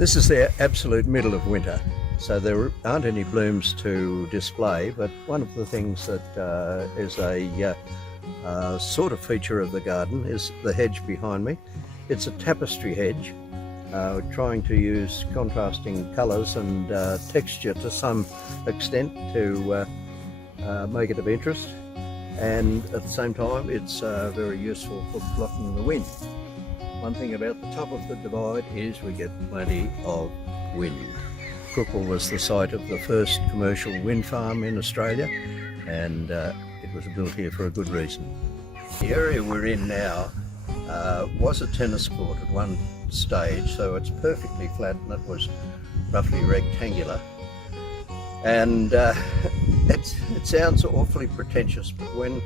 This is the absolute middle of winter, so there aren't any blooms to display, but one of the things that is a sort of feature of the garden is the hedge behind me. It's a tapestry hedge. We're trying to use contrasting colours and texture to some extent to make it of interest, and at the same time it's very useful for blocking the wind. One thing about the top of the divide is we get plenty of wind. Crookwell was the site of the first commercial wind farm in Australia, and it was built here for a good reason. The area we're in now was a tennis court at one stage, so it's perfectly flat and it was roughly rectangular. And it sounds awfully pretentious, but when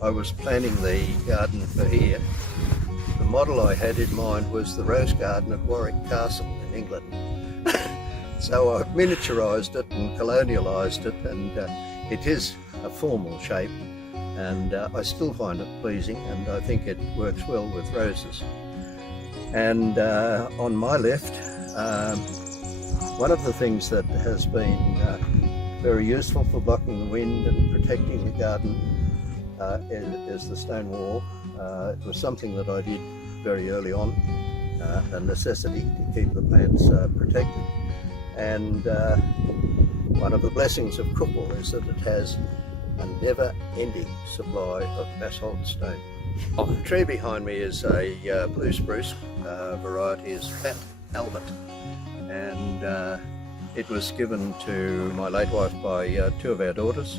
I was planning the garden for here, the model I had in mind was the Rose Garden at Warwick Castle in England. So I've miniaturised it and colonialised it, and it is a formal shape, and I still find it pleasing, and I think it works well with roses. And on my left, one of the things that has been very useful for blocking the wind and protecting the garden is the stone wall. It was something that I did very early on, a necessity to keep the plants protected. And one of the blessings of Crookwell is that it has a never-ending supply of basalt stone. The tree behind me is a blue spruce, variety is Fat Albert, and it was given to my late wife by two of our daughters.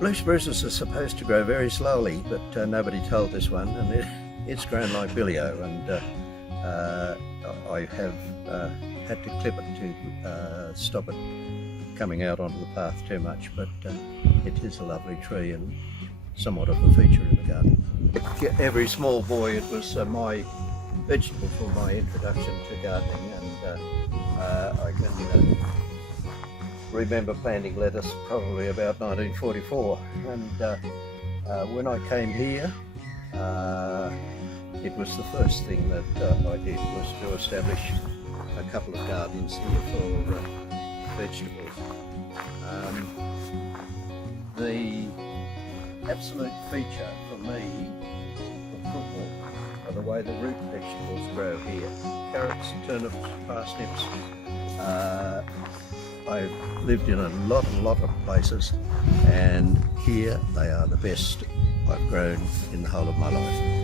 Blue spruces are supposed to grow very slowly, but nobody told this one, and it's grown like billio, and I have had to clip it to stop it coming out onto the path too much, but it is a lovely tree and somewhat of a feature in the garden. Every small boy, it was my vegetable for my introduction to gardening, and I can remember planting lettuce probably about 1944, and when I came here, it was the first thing that I did was to establish a couple of gardens here for vegetables. The absolute feature for me of Crookwell are the way the root vegetables grow here. Carrots, turnips, parsnips. I've lived in a lot of places, and here they are the best I've grown in the whole of my life.